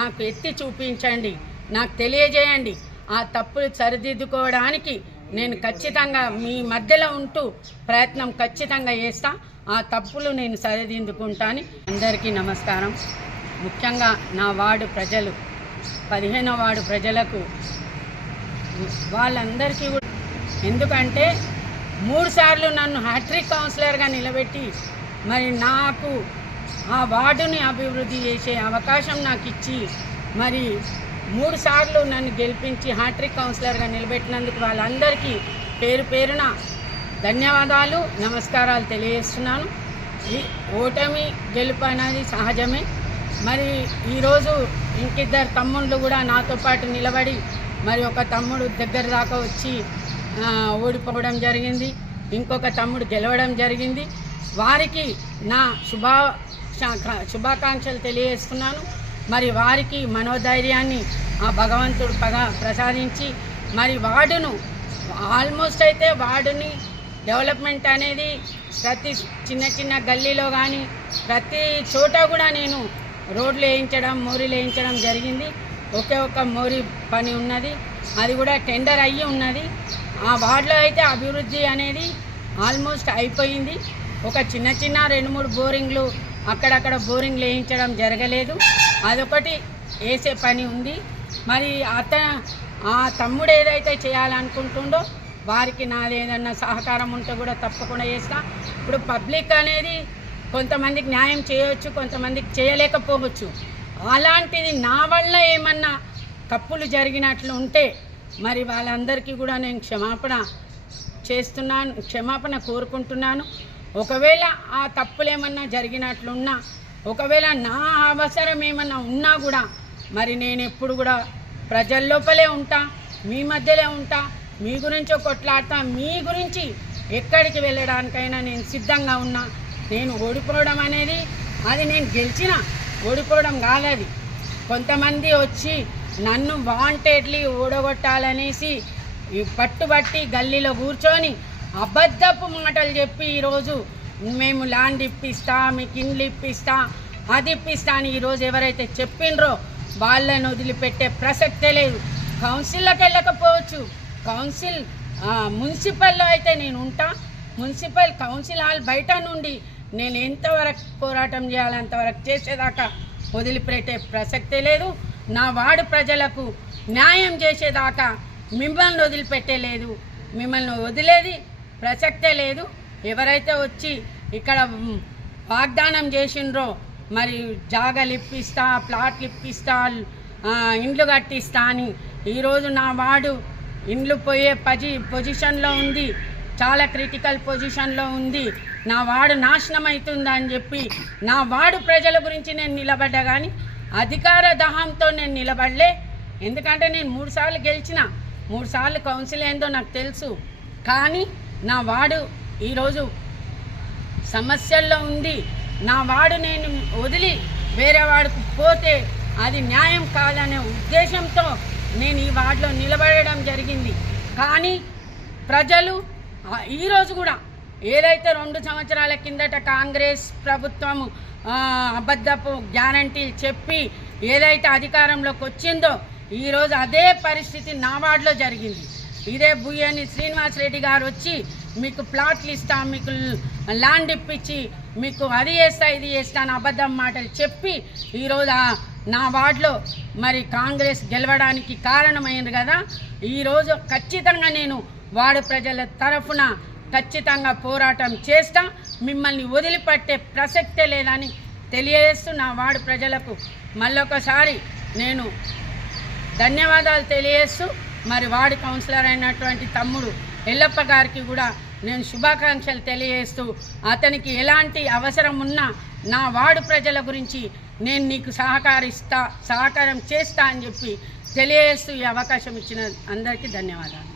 నాకు ఎత్తి చూపించండి, నాకు తెలియజేయండి. ఆ తప్పులు సరిదిద్దుకోవడానికి నేను ఖచ్చితంగా మీ మధ్యలో ఉంటూ ప్రయత్నం ఖచ్చితంగా చేస్తా. ఆ తప్పులు నేను సరిదిద్దుకుంటాను. అందరికీ నమస్కారం. ముఖ్యంగా నా వార్డు ప్రజలు, 15వ వార్డు ప్రజలకు, వాళ్ళందరికీ కూడా, ఎందుకంటే 3 సార్లు నన్ను హ్యాట్రిక్ కౌన్సిలర్గా నిలబెట్టి మరి నాకు ఆ వార్డుని అభివృద్ధి చేసే అవకాశం నాకు ఇచ్చి మరి 3 సార్లు నన్ను గెలిపించి హ్యాట్రిక్ కౌన్సిలర్గా నిలబెట్టినందుకు వాళ్ళందరికీ పేరు పేరున ధన్యవాదాలు, నమస్కారాలు తెలియజేస్తున్నాను. ఈ ఓటమి గెలుపు అనేది సహజమే. మరి ఈరోజు ఇంకిద్దరు తమ్ముళ్ళు కూడా నాతో పాటు నిలబడి మరి ఒక తమ్ముడు దగ్గర దాకా వచ్చి ఓడిపోవడం జరిగింది, ఇంకొక తమ్ముడు గెలవడం జరిగింది. వారికి నా శుభాకాంక్షలు తెలియజేస్తున్నాను. మరి వారికి మనోధైర్యాన్ని ఆ భగవంతుడు ప్రసాదించి మరి వార్డును ఆల్మోస్ట్ అయితే వార్డుని డెవలప్మెంట్ అనేది ప్రతి చిన్న చిన్న గల్లీలో కానీ ప్రతి చోట కూడా నేను రోడ్లు వేయించడం, మోరీలు వేయించడం జరిగింది. ఒకే ఒక మోరీ పని ఉన్నది, అది కూడా టెండర్ అయ్యి ఉన్నది. ఆ వార్డులో అయితే అభివృద్ధి అనేది ఆల్మోస్ట్ అయిపోయింది. ఒక చిన్న 2-3 బోరింగ్లు అక్కడక్కడ బోరింగ్లు వేయించడం జరగలేదు, అదొకటి వేసే పని ఉంది. మరి ఆ తమ్ముడు ఏదైతే చేయాలనుకుంటుండో వారికి నాది ఏదన్నా సహకారం ఉంటే కూడా తప్పకుండా చేస్తా. ఇప్పుడు పబ్లిక్ అనేది కొంతమందికి న్యాయం చేయవచ్చు, కొంతమందికి చేయలేకపోవచ్చు. అలాంటిది నా వల్ల ఏమన్నా తప్పులు జరిగినట్లు ఉంటే మరి వాళ్ళందరికీ కూడా నేను క్షమాపణ కోరుకుంటున్నాను. ఒకవేళ ఆ తప్పులు ఏమన్నా జరిగినట్లున్నా, ఒకవేళ నా అవసరం ఏమన్నా ఉన్నా కూడా మరి నేను ఎప్పుడు కూడా ప్రజల లోపలే ఉంటా, మీ మధ్యలో ఉంటా, మీ గురించి కొట్లాడతా, మీ గురించి ఎక్కడికి వెళ్ళడానికైనా నేను సిద్ధంగా ఉన్నా. నేను ఓడిపోవడం అనేది అది నేను గెలిచిన ఓడిపోవడం కాలేదు. కొంతమంది వచ్చి నన్ను వాంటెడ్లీ ఓడగొట్టాలనేసి పట్టుబట్టి గల్లీలో కూర్చొని అబద్ధపు మాటలు చెప్పి ఈరోజు మేము ల్యాండ్ ఇప్పిస్తా, మీకు ఇండ్లు ఇప్పిస్తా, అది ఇప్పిస్తా అని ఈరోజు ఎవరైతే చెప్పిండ్రో వాళ్ళని వదిలిపెట్టే ప్రసక్తే లేదు. కౌన్సిల్లోకి వెళ్ళకపోవచ్చు, మున్సిపల్లో అయితే నేను ఉంటా. మున్సిపల్ కౌన్సిల్ హాల్ బయట నుండి నేను ఎంతవరకు పోరాటం చేయాలంతవరకు చేసేదాకా వదిలిపెట్టే ప్రసక్తే లేదు. నా వార్డు ప్రజలకు న్యాయం చేసేదాకా మిమ్మల్ని వదిలిపెట్టేలేదు, మిమ్మల్ని వదిలేది ప్రసక్తే లేదు. ఎవరైతే వచ్చి ఇక్కడ వాగ్దానం చేసిండ్రో మరి జాగాలు ఇప్పిస్తా, ప్లాట్లు ఇప్పిస్తా, ఇండ్లు కట్టిస్తా అని ఈరోజు నా వార్డు ఇండ్లు పోయే పొజిషన్లో ఉంది, చాలా క్రిటికల్ పొజిషన్లో ఉంది. నా వార్డు నాశనం అవుతుందా అని చెప్పి నా వార్డు ప్రజల గురించి నేను నిలబడ్డా, కానీ అధికార దహంతో నేను నిలబడలే. ఎందుకంటే నేను 3 సార్లు గెలిచిన, 3 సార్లు కౌన్సిల్ ఏందో నాకు తెలుసు. కానీ నా వార్డు ఈరోజు సమస్యల్లో ఉంది. నా వార్డు నేను వదిలి వేరే వాడికి పోతే అది న్యాయం కాదనే ఉద్దేశంతో నేను ఈ వార్డులో నిలబడడం జరిగింది. కానీ ప్రజలు ఈరోజు కూడా ఏదైతే 2 సంవత్సరాల కిందట కాంగ్రెస్ ప్రభుత్వం అబద్ధపు గ్యారంటీలు చెప్పి ఏదైతే అధికారంలోకి వచ్చిందో ఈరోజు అదే పరిస్థితి నా వార్డులో జరిగింది. ఇదే బుయ్యని శ్రీనివాసరెడ్డి గారు వచ్చి మీకు ప్లాట్లు ఇస్తా, మీకు ల్యాండ్ ఇప్పించి మీకు అది చేస్తా, ఇది చేస్తా అని అబద్ధం మాటలు చెప్పి ఈరోజు నా వార్డులో మరి కాంగ్రెస్ గెలవడానికి కారణమైంది కదా. ఈరోజు ఖచ్చితంగా నేను వార్డు ప్రజల తరఫున ఖచ్చితంగా పోరాటం చేస్తా, మిమ్మల్ని వదిలిపెట్టే ప్రసక్తే లేదని తెలియజేస్తూ నా వార్డు ప్రజలకు మళ్ళొకసారి నేను ధన్యవాదాలు తెలియజేస్తూ మరి వార్డు కౌన్సిలర్ అయినటువంటి తమ్ముడు ఎల్లప్ప గారికి కూడా నేను శుభాకాంక్షలు తెలియజేస్తూ, అతనికి ఎలాంటి అవసరం ఉన్నా నా వార్డు ప్రజల గురించి నేను నీకు సహకారం చేస్తా అని చెప్పి తెలియజేస్తూ ఈ అవకాశం ఇచ్చిన అందరికీ ధన్యవాదాలు.